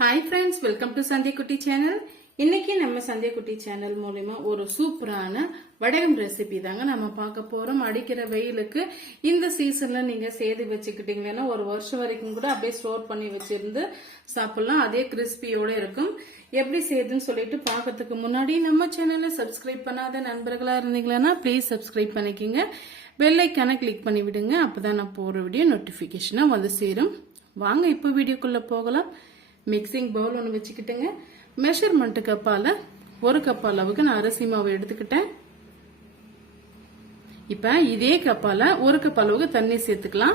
Hi friends, welcome to Sandhya குட்டி channel. இன்னைக்கு நம்ம சந்தியா குட்டி சேனல் மூலமா ஒரு சூப்பரான வடகம் ரெசிபி தாங்க நம்ம பார்க்க போறோம். அடிக்கிற வெயிலுக்கு இந்த சீசன்ல நீங்க செய்து வச்சுக்கிட்டீங்கன்னா ஒரு வருஷம் வரைக்கும் கூட அப்படியே ஸ்டோர் பண்ணி வச்சிருந்து சாப்பிடலாம். அதே கிறிஸ்பியோட இருக்கும். எப்படி செய்யுதுன்னு சொல்லிட்டு பார்க்கறதுக்கு முன்னாடி நம்ம சேனலை சப்ஸ்கிரைப் பண்ணாத நண்பர்களா இருந்தீங்கன்னா ப்ளீஸ் சப்ஸ்கிரைப் பண்ணிக்கோங்க. பெல் ஐக்கானை கிளிக் பண்ணி விடுங்க. அப்பதான் நான் போற வீடியோ நோட்டிபிகேஷனா வந்து சேரும். வாங்க இப்போ வீடியோக்குள்ள போகலாம். மிக்சிங் பவுல் ஒன்று வச்சுக்கிட்டுங்க. மெஷர்மெண்ட் கப்பால ஒரு கப் அளவுக்கு நான் அரிசி மாவு எடுத்துக்கிட்டேன். இப்ப இதே கப்பால ஒரு கப் அளவுக்கு தண்ணி சேர்த்துக்கலாம்.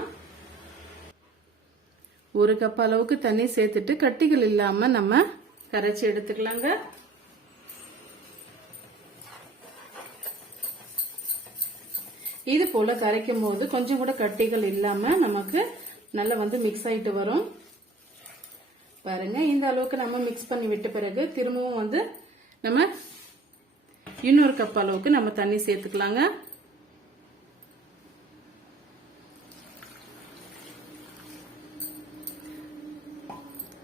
ஒரு கப் அளவுக்கு தண்ணி சேர்த்துட்டு கட்டிகள் இல்லாம நம்ம கரைச்சி எடுத்துக்கலாங்க. இது போல கரைக்கும் போது கொஞ்சம் கூட கட்டிகள் இல்லாம நமக்கு நல்லா வந்து மிக்ஸ் ஆயிட்டு வரும். பாருங்க, இந்த அளவுக்கு நம்ம மிக்ஸ் பண்ணி விட்ட பிறகு திரும்பவும் வந்து நம்ம இன்னொரு கப் அளவுக்கு நம்ம தண்ணி சேர்த்துக்கலாங்க.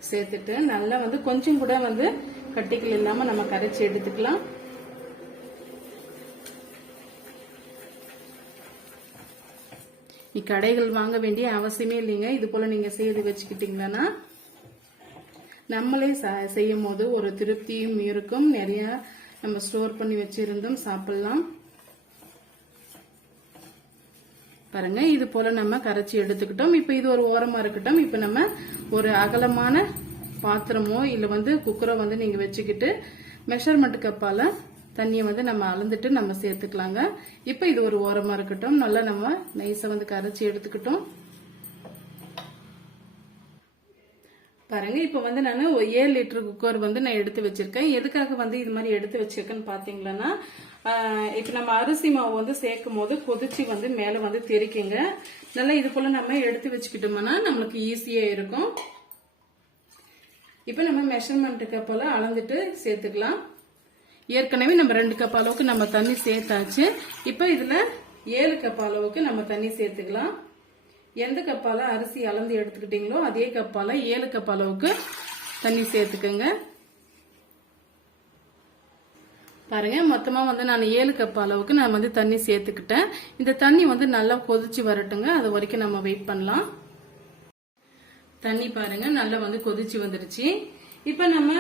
சேர்த்துட்டு நல்லா வந்து கொஞ்சம் கூட வந்து கட்டிகள் இல்லாம நம்ம கரைச்சி எடுத்துக்கலாம். கடைகள் வாங்க வேண்டிய அவசியமே இல்லைங்க. இது போல நீங்க செய்து வச்சுக்கிட்டீங்கன்னா நம்மளே செய்யும் போது ஒரு திருப்தியும் இருக்கும். நிறைய நம்ம ஸ்டோர் பண்ணி வச்சிருந்தோம் சாப்பிடலாம். பாருங்க, இது போல நம்ம கரைச்சி எடுத்துக்கிட்டோம். இப்ப இது ஒரு ஓரமா இருக்கட்டும். இப்ப நம்ம ஒரு அகலமான பாத்திரமோ இல்ல வந்து குக்கரோ வந்து நீங்க வச்சுக்கிட்டு மெஷர்மெண்ட் கப்பால தண்ணியை வந்து நம்ம அளந்துட்டு நம்ம சேர்த்துக்கலாங்க. இப்ப இது ஒரு ஓரமா இருக்கட்டும். நல்லா நம்ம நைஸா வந்து கரைச்சி எடுத்துக்கிட்டோம். பாருங்க, இப்ப வந்து நான் 7 லிட்டர் குக்கர் வந்து நான் எடுத்து வச்சிருக்கேன். எதுக்காக வந்து இது மாதிரி எடுத்து வச்சிருக்கேன்னு பாத்தீங்கன்னா, இப்ப நம்ம அரிசி மாவு வந்து சேர்க்கும் போது கொதிச்சு வந்து மேல வந்து தெரிக்குங்க. நல்லா இது போல நம்ம எடுத்து வச்சுக்கிட்டோம்னா நம்மளுக்கு ஈஸியா இருக்கும். இப்ப நம்ம மெஷர்மெண்ட் கப் போல அளந்துட்டு சேர்த்துக்கலாம். ஏற்கனவே நம்ம 2 கப் அளவுக்கு நம்ம தண்ணி சேர்த்தாச்சு. இப்ப இதுல 7 கப் அளவுக்கு நம்ம தண்ணி சேர்த்துக்கலாம். எந்த கப்பால அரிசி அளந்து எடுத்துக்கிட்டீங்களோ அதே கப்பால 7 கப் அளவுக்கு தண்ணி சேர்த்துக்கங்க. பாருங்க, மொத்தமா வந்து நான் 7 கப் அளவுக்கு நான் வந்து தண்ணி சேர்த்துக்கிட்டேன். இந்த தண்ணி வந்து நல்லா கொதிச்சு வரட்டுங்க. அது வரைக்கும் நம்ம வெயிட் பண்ணலாம். தண்ணி பாருங்க நல்லா வந்து கொதிச்சு வந்துருச்சு. இப்ப நம்ம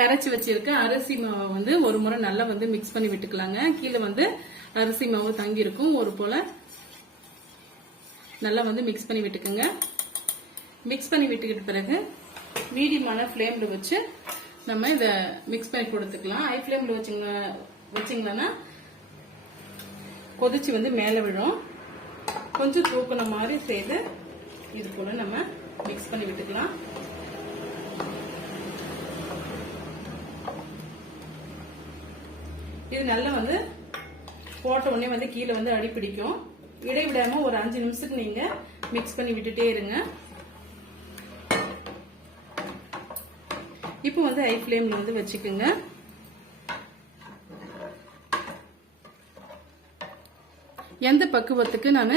கரைச்சி வச்சிருக்க அரிசி மாவை வந்து ஒரு முறை நல்லா வந்து மிக்ஸ் பண்ணி விட்டுக்கலாங்க. கீழே வந்து அரிசி மாவு தங்கி இருக்கும். ஒரு போல நல்லா வந்து மிக்ஸ் பண்ணி விட்டுக்குங்க. மிக்ஸ் பண்ணி விட்டுக்கிட்ட பிறகு மீடியமான ஃப்ளேம்ல வச்சு நம்ம இத மிக்ஸ் பண்ணி கொடுத்துக்கலாம். ஹை ஃப்ளேம்ல வச்சிங்கன்னா கொதிச்சு வந்து மேல விழும். கொஞ்சம் தூக்குன மாதிரி செய்து இது போல நம்ம மிக்ஸ் பண்ணி விட்டுக்கலாம். இது நல்லா வந்து போட்ட உடனே வந்து கீழே வந்து அடி பிடிக்கும். இடைவிடாம ஒரு 5 நிமிஷத்துக்கு நீங்க மிக்ஸ் பண்ணி விட்டுட்டே இருங்க. இப்போ வந்து ஹை ஃப்ளேம்ல வந்து வச்சுக்கோங்க. எந்த பக்குவத்துக்கு நான்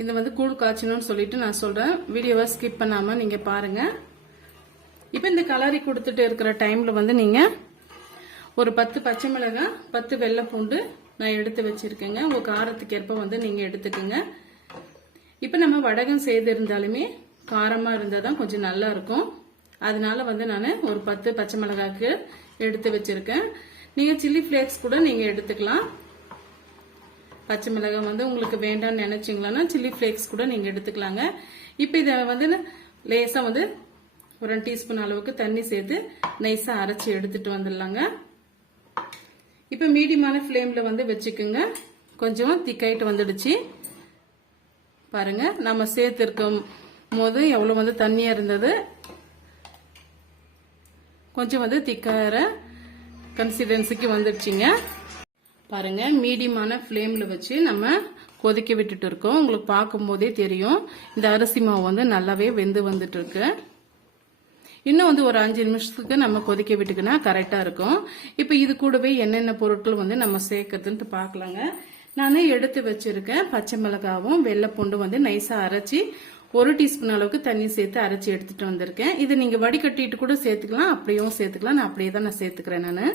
இந்த வந்து கூழ் காய்ச்சணும்னு சொல்லிட்டு நான் சொல்றேன். வீடியோவை ஸ்கிப் பண்ணாம நீங்க பாருங்க. இப்போ இந்த கலரி கொடுத்துட்டு இருக்கிற டைம்ல வந்து நீங்க ஒரு 10 பச்சை மிளகாய், 10 வெள்ளை பூண்டு நான் எடுத்து வச்சிருக்கேங்க. உங்க காரத்துக்கு ஏற்ப வந்து நீங்க எடுத்துக்கோங்க. இப்ப நம்ம வடகம் செய்து இருந்தாலுமே காரமா இருந்தாதான் கொஞ்சம் நல்லா இருக்கும். அதனால வந்து நான் ஒரு 10 பச்சை மிளகாய்க்கு எடுத்து வச்சிருக்கேன். நீங்க சில்லி பிளேக்ஸ் கூட நீங்க எடுத்துக்கலாம். பச்சை மிளகாய் வந்து உங்களுக்கு வேண்டாம்னு நினைச்சீங்களா சில்லி பிளேக்ஸ் கூட நீங்க எடுத்துக்கலாங்க. இப்ப இத வந்து லேசா வந்து ஒரு 1 டீஸ்பூன் அளவுக்கு தண்ணி சேர்த்து நைஸா அரைச்சி எடுத்துட்டு வந்துடலாங்க. இப்ப மீடியமான ஃப்ளேம்ல வந்து வச்சுக்கோங்க. கொஞ்சம் திக்காயிட்டு வந்துடுச்சு. பாருங்க, நம்ம சேர்த்திருக்கும் போது எவ்வளவு வந்து தண்ணியா இருந்தது. கொஞ்சம் வந்து திக்கார கன்சிஸ்டன்சிக்கு வந்துடுச்சுங்க. பாருங்க, மீடியமான ஃப்ளேம்ல வச்சு நம்ம கொதிக்க விட்டுட்டு இருக்கோம். உங்களுக்கு பார்க்கும் போதே தெரியும் இந்த அரிசி மாவு வந்து நல்லாவே வெந்து வந்துட்டு இருக்கு. இன்னும் வந்து ஒரு 5 நிமிஷத்துக்கு நம்ம கொதிக்க விட்டுக்கினா கரெக்டா இருக்கும். இப்ப இது கூடவே என்னென்ன பொருட்கள் வந்து நம்ம சேர்க்கறதுன்னு பாக்கலாங்க. நான் எடுத்து வச்சிருக்கேன் பச்சை மிளகாவும் வெள்ளை பூண்டு வந்து நைஸா அரைச்சி 1 டீஸ்பூன் அளவுக்கு தண்ணி சேர்த்து அரைச்சி எடுத்துட்டு வந்திருக்கேன். இது நீங்க வடிகட்டிட்டு கூட சேர்த்துக்கலாம், அப்படியும் சேர்த்துக்கலாம். நான் அப்படியே தான் சேர்த்துக்கிறேன். நானு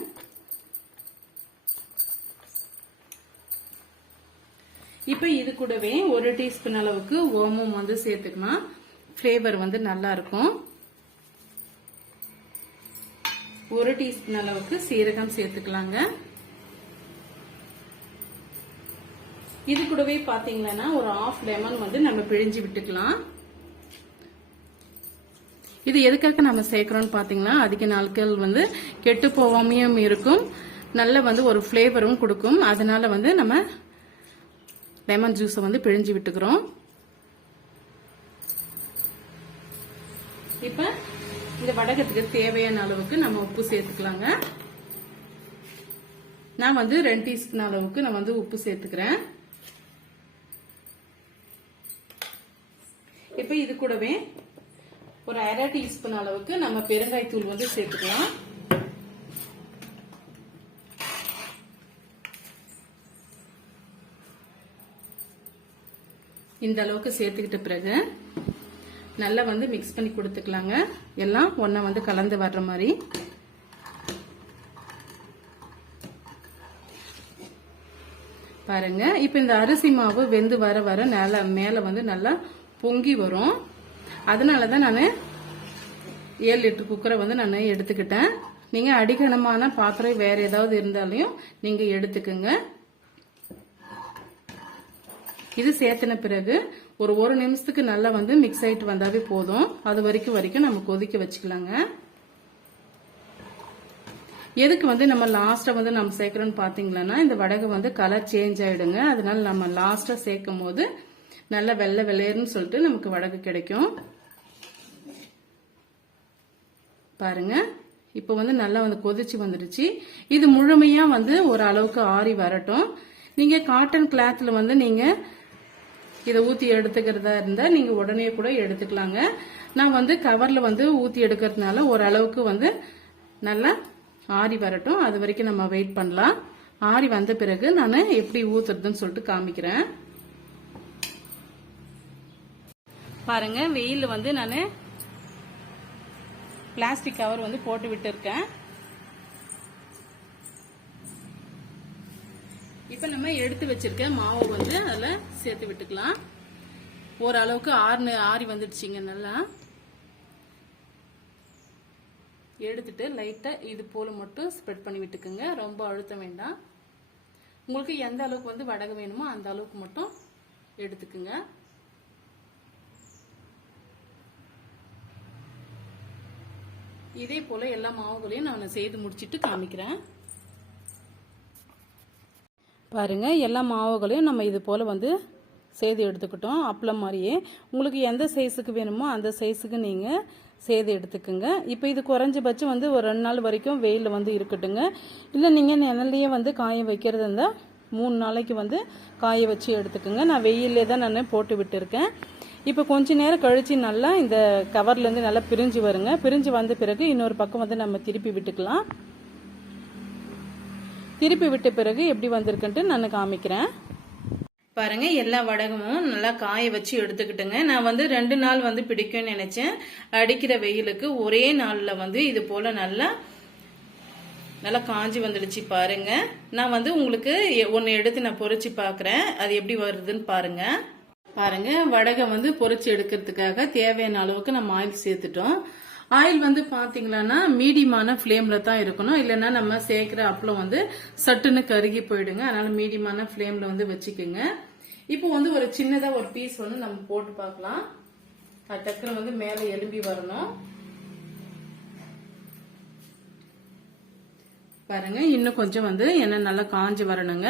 இப்ப இது கூடவே 1 டீஸ்பூன் அளவுக்கு ஓமம் வந்து சேர்த்துக்கலாம். ஃபிளேவர் வந்து நல்லா இருக்கும். 1 டீஸ்பூன் அளவுக்கு சீரகம் சேர்த்துக்கலாங்க. இது கூடவே பாத்தீங்கன்னா ஒரு 1/2 லெமன் வந்து நம்ம பிழிஞ்சு விட்டுக்கலாம். இது எதுக்காக நம்ம சேர்க்கிறோம்னு பாத்தீங்கன்னா அதிக நாட்கள் வந்து கெட்டு போகாமையும் இருக்கும், நல்ல வந்து ஒரு ஃபிளேவரும் கொடுக்கும். அதனால வந்து நம்ம லெமன் ஜூஸை வந்து பிழிஞ்சு விட்டுக்கிறோம். இப்ப இந்த வடகத்துக்கு தேவையான அளவுக்கு நம்ம உப்பு சேர்த்துக்கலாங்க. நான் வந்து 2 டீஸ்பூன் அளவுக்கு நான் வந்து உப்பு சேர்த்துக்கிறேன். இப்ப இது கூடவே ஒரு 1/2 டீஸ்பூன் அளவுக்கு நம்ம பெருங்காயத்தூள் வந்து சேர்த்துக்கலாம். இந்த அளவுக்கு சேர்த்துக்கிட்ட பிறகு நல்லா வந்து மிக்ஸ் பண்ணி கொடுத்துக்கலாங்க. எல்லாம் ஒண்ணா வந்து கலந்து வர்ற மாதிரி. பாருங்க, இப்ப இந்த அரிசி மாவு வெந்து வர வர மேல வந்து நல்லா பொங்கி வரும். அதனாலதான் நான் 7 லிட்டர் குக்கரை வந்து நான் எடுத்துக்கிட்டேன். நீங்க அடிக்கனமான பாத்திரம் வேற ஏதாவது இருந்தாலும் நீங்க எடுத்துக்கோங்க. இது சேர்த்தின பிறகு ஒரு 1 நிமிஷத்துக்கு நல்லா வந்து மிக்ஸ் ஆயிட்டு வந்தாவே போதும். அது வரைக்கும் நம்ம கொதிக்க வச்சுக்கலாங்க. எதுக்கு வந்து நம்ம லாஸ்டா வந்து நம்ம சேர்க்கிறோம்னு பாத்தீங்கன்னா இந்த வடகை வந்து கலர் சேஞ்ச் ஆயிடுங்க. அதனால நம்ம லாஸ்டா சேர்க்கும் போது நல்லா வெள்ளை வெள்ளையர்னு சொல்லிட்டு நமக்கு வடகு கிடைக்கும். பாருங்க, இப்ப வந்து நல்லா வந்து கொதிச்சு வந்துடுச்சு. இது முழுமையா வந்து ஒரு அளவுக்கு ஆறி வரட்டும். நீங்க காட்டன் கிளாத்ல வந்து நீங்க இதை ஊத்தி எடுத்துக்கிறதா இருந்தா நீங்க உடனே கூட எடுத்துக்கலாங்க. நான் வந்து கவர்ல வந்து ஊத்தி எடுக்கிறதுனால ஓரளவுக்கு வந்து நல்லா ஆறி வரட்டும். அது வரைக்கும் நம்ம வெயிட் பண்ணலாம். ஆறி வந்த பிறகு நான் எப்படி ஊத்துறதுன்னு சொல்லிட்டு காமிக்கிறேன். பாருங்க, வெயில்ல வந்து நான் பிளாஸ்டிக் கவர் வந்து போட்டு விட்டு இருக்கேன். இப்ப நம்ம எடுத்து வச்சிருக்க மாவு வந்து அதுல சேர்த்து விட்டுக்கலாம். ஓரளவுக்கு ஆறி வந்துடுச்சுங்க. நல்லா எடுத்துட்டு லைட்டா இது போல மட்டும் ஸ்ப்ரெட் பண்ணி விட்டுக்குங்க. ரொம்ப அழுத்த வேண்டாம். உங்களுக்கு எந்த அளவுக்கு வந்து வடகை வேணுமோ அந்த அளவுக்கு மட்டும் எடுத்துக்குங்க. இதே போல எல்லா மாவுகளையும் நான் செய்து முடிச்சிட்டு காமிக்கிறேன். பாருங்க, எல்லா மாவுகளையும் நம்ம இது போல வந்து செய்து எடுத்துக்கிட்டோம். அப்பளம் மாதிரியே உங்களுக்கு எந்த சைஸுக்கு வேணுமோ அந்த சைஸுக்கு நீங்க செய்து எடுத்துக்குங்க. இப்போ இது குறைஞ்சபட்சம் வந்து ஒரு 2 நாள் வரைக்கும் வெயிலில் வந்து இருக்கட்டுங்க. இல்லை நீங்க நிழல்லையே வந்து காய வைக்கிறது இருந்தால் 3 நாளைக்கு வந்து காய வச்சு எடுத்துக்குங்க. நான் வெயிலே தான் நான் போட்டு விட்டுருக்கேன். இப்போ கொஞ்ச நேரம் கழிச்சு நல்லா இந்த கவர்ல இருந்து நல்லா பிரிஞ்சு வருங்க. பிரிஞ்சு வந்த பிறகு இன்னொரு பக்கம் வந்து நம்ம திருப்பி விட்டுக்கலாம். திருப்பி விட்ட பிறகு எப்படி வந்திருக்குன்ட்டு நான் காமிக்கிறேன். பாருங்க, எல்லா வடகமும் நல்லா காய வச்சு எடுத்துக்கிட்டுங்க. நான் வந்து 2 நாள் வந்து பிடிக்கும்னு நினைச்சேன். அடிக்கிற வெயிலுக்கு ஒரே நாள்ல வந்து இது போல நல்லா காஞ்சி வந்துடுச்சு. பாருங்க, நான் வந்து உங்களுக்கு ஒன்னு எடுத்து நான் பொரிச்சு பாக்குறேன். அது எப்படி வருதுன்னு பாருங்க. பாருங்க, வடகை வந்து பொரிச்சு எடுக்கிறதுக்காக தேவையான அளவுக்கு நம்ம ஆயில் சேர்த்துட்டோம். ஆயில் வந்து பாத்தீங்கன்னா மீடியமான ஃப்ளேம்ல தான் இருக்கணும். இல்லைன்னா நம்ம சேர்க்கிற அப்பளம் வந்து சட்டுன்னு கருகி போயிடுங்க. அதனால மீடியமான ஃப்ளேம்ல வந்து வச்சுக்கோங்க. இப்போ வந்து ஒரு சின்னதா ஒரு பீஸ் வந்து நம்ம போட்டு பார்க்கலாம். டக்குனு வந்து மேல எலும்பி வரணும். பாருங்க, இன்னும் கொஞ்சம் வந்து எண்ணெய் நல்லா காஞ்சி வரணுங்க.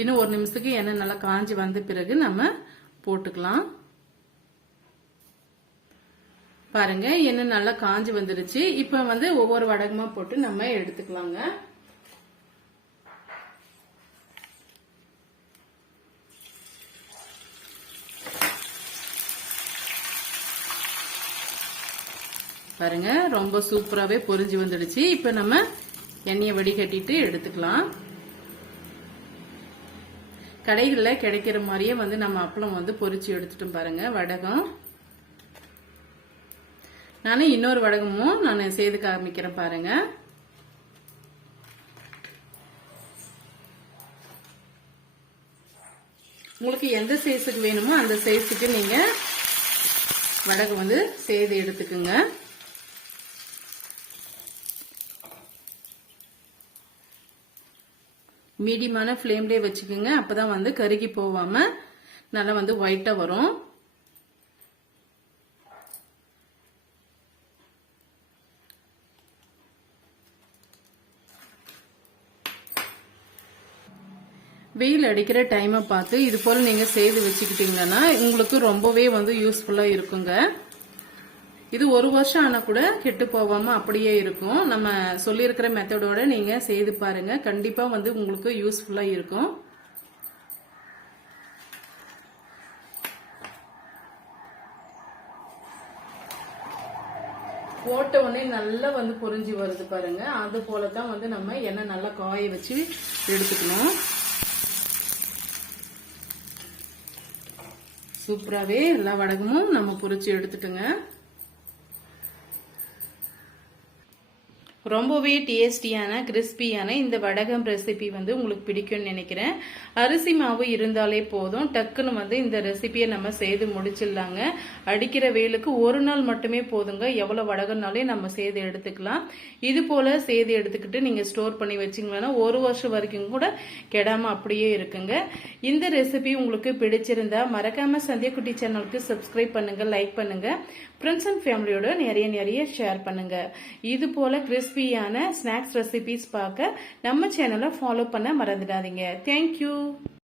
இன்னும் 1 நிமிஷத்துக்கு எண்ணெய் நல்லா காஞ்சி வந்த பிறகு நம்ம போட்டுக்கலாம். பாருங்க, எண்ணெய் நல்லா காஞ்சி வந்துருச்சு. இப்ப வந்து ஒவ்வொரு வடகமா போட்டு நம்ம எடுத்துக்கலாங்க. பாருங்க, ரொம்ப சூப்பராகவே பொரிஞ்சு வந்துடுச்சு. இப்போ நம்ம எண்ணெயை வடிகட்டிட்டு எடுத்துக்கலாம். கடைகளில் கிடைக்கிற மாதிரியே வந்து நம்ம அப்பளம் வந்து பொரிச்சு எடுத்துட்டோம் பாருங்க. வடகம் நான் இன்னொரு வடகமும் நான் செய்து காமிக்கிறேன் பாருங்க. உங்களுக்கு எந்த சைஸுக்கு வேணுமோ அந்த சைஸுக்கு நீங்க வடகம் வந்து செய்து எடுத்துக்குங்க. மீடியமான ஃப்ளேம்லேயே வச்சுக்கோங்க. அப்பதான் வந்து கருகி போகாம நல்லா வந்து ஒயிட்டா வரும். வெயில் அடிக்கிற டைமை பார்த்து இது போல நீங்க செய்து வச்சுக்கிட்டீங்கன்னா உங்களுக்கு ரொம்பவே வந்து யூஸ்ஃபுல்லா இருக்குங்க. இது 1 வருஷம் ஆனா கூட கெட்டு போகாம அப்படியே இருக்கும். நம்ம சொல்லியிருக்கிற மெத்தடோட நீங்க செய்து பாருங்க. கண்டிப்பா வந்து உங்களுக்கு யூஸ்ஃபுல்லா இருக்கும். போட்ட உடனே நல்லா வந்து பொரிஞ்சு வருது பாருங்க. அது போலதான் வந்து நம்ம எண்ணெய் நல்லா காய வச்சு எடுத்துக்கணும். சூப்பராகவே எல்லா வடகமும் நம்ம பொரிச்சு எடுத்துட்டுங்க. ரொம்பவே டேஸ்டியான கிறிஸ்பியான இந்த வடகம் ரெசிபி வந்து உங்களுக்கு பிடிக்கும்னு நினைக்கிறேன். அரிசி மாவு இருந்தாலே போதும், டக்குன்னு வந்து இந்த ரெசிபியை நம்ம செய்து முடிச்சிடலாங்க. அடிக்கிற வெயிலுக்கு ஒரு நாள் மட்டுமே போதுங்க. எவ்வளவு வடகம்னாலே நம்ம செய்து எடுத்துக்கலாம். இது போல செய்து எடுத்துக்கிட்டு நீங்க ஸ்டோர் பண்ணி வச்சிங்கன்னா 1 வருஷம் வரைக்கும் கூட கெடாம அப்படியே இருக்குங்க. இந்த ரெசிபி உங்களுக்கு பிடிச்சிருந்தா மறக்காம சந்தியாக்குட்டி சேனலுக்கு சப்ஸ்கிரைப் பண்ணுங்க, லைக் பண்ணுங்க, ஃப்ரெண்ட்ஸ் அண்ட் ஃபேமிலியோட நிறைய ஷேர் பண்ணுங்க. இது போல கிறிஸ்பியான ஸ்நாக்ஸ் ரெசிபிஸ் பார்க்க நம்ம சேனலை ஃபாலோ பண்ண மறந்துடாதீங்க. தேங்க்யூ.